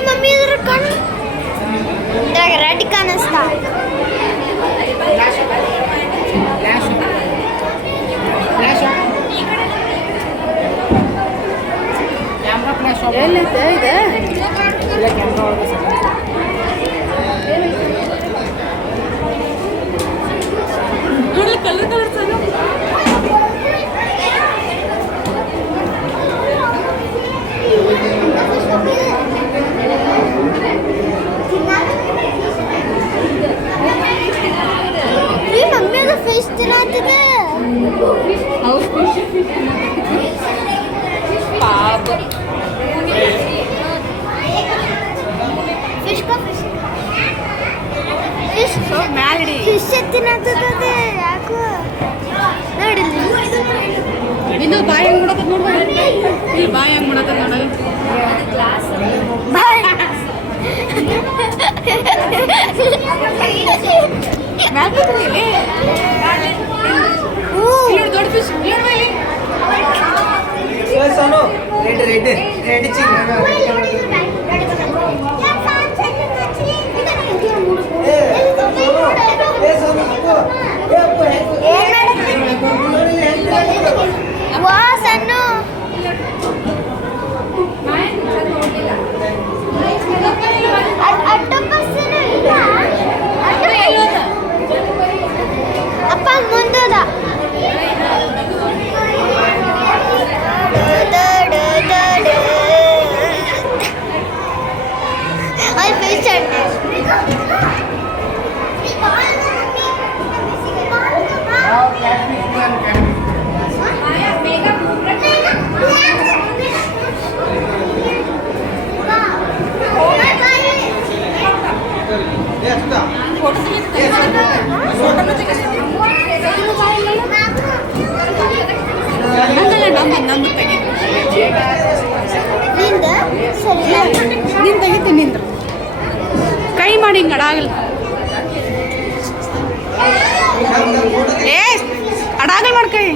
mummy ಇದ್ರ ಕಣ್ಣು red ಕಾಣಿಸ್ತಾ ಎಲ್ಲೈತೆ ಇದೆ ನೋಡಿ ಕಲರ್ ಕಲರ್ ಸರ್ ಮಮ್ಮಿ ಅದು ಫಿಶ್ ತಿನ್ನತ್ತಿದೆ ಪಾಪ ಫಿಶ್ ಫಿಶ್ ತಿನ್ನತ್ತದೆ ಯಾಕೋ ನೋಡಿ ಇನ್ನು ಬಾಯಿ ಹೆಂಗ್ ಮಾಡತ್ತ ನೋಡ್ಬೇಡಿ ಇಲ್ಲಿ ಬಾಯಿ ಹೆಂಗ್ ಮಾಡತ್ತ ನೋಡ ಬಾಯ್ ದೊಡ್ಡ ಫಿಶ್ ರೆಡ್ ವಾ ಸಣ್ಣ ಅಪ್ಪ ಮುಂದದ ಅಲ್ಲಿ ಫಿಶ್ ನೀನು ತೆಗಿತೀನಿ ನಿಂದ್ರು ಕೈ ಮಾಡಿ ಹಿಂಗೆ ಅಡಾಗಲ್ಲ ಏ ಅಡಾಗಲ್ ಮಾಡ್ಕ